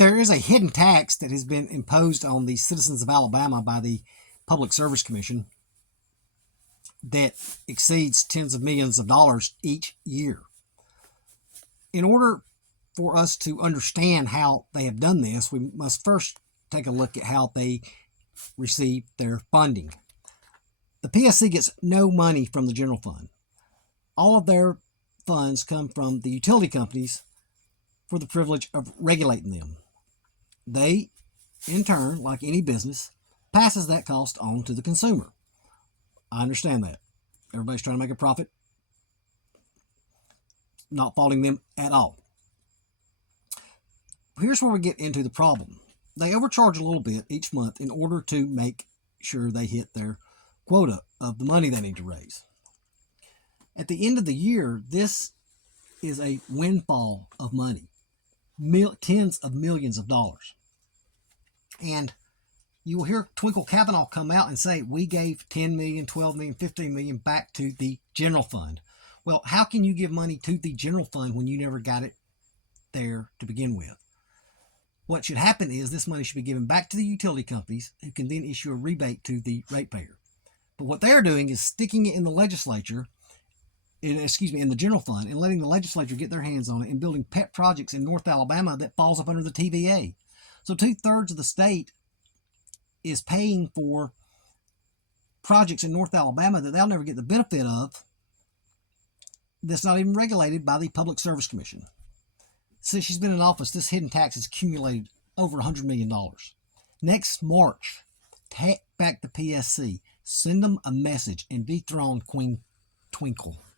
There is a hidden tax that has been imposed on the citizens of Alabama by the Public Service Commission that exceeds tens of millions of dollars each year. In order for us to understand how they have done this, we must first take a look at how they receive their funding. The PSC gets no money from the general fund. All of their funds come from the utility companies for the privilege of regulating them. They, in turn, like any business, passes that cost on to the consumer. I understand that. Everybody's trying to make a profit. Not faulting them at all. Here's where we get into the problem. They overcharge a little bit each month in order to make sure they hit their quota of the money they need to raise. At the end of the year, this is a windfall of money. Tens of millions of dollars. And you will hear Twinklecavanaugh come out and say, we gave 10 million, 12 million, 15 million back to the general fund. Well, how can you give money to the general fund when you never got it there to begin with? What should happen is this money should be given back to the utility companies, who can then issue a rebate to the ratepayer. But what they're doing is sticking it in the legislature, in the general fund, and letting the legislature get their hands on it and building pet projects in North Alabama that falls up under the TVA. So 2/3 of the state is paying for projects in North Alabama that they'll never get the benefit of, that's not even regulated by the Public Service Commission. Since she's been in office, this hidden tax has accumulated over $100 million. Next March, take back the PSC, send them a message, and dethrone Queen Twinkle.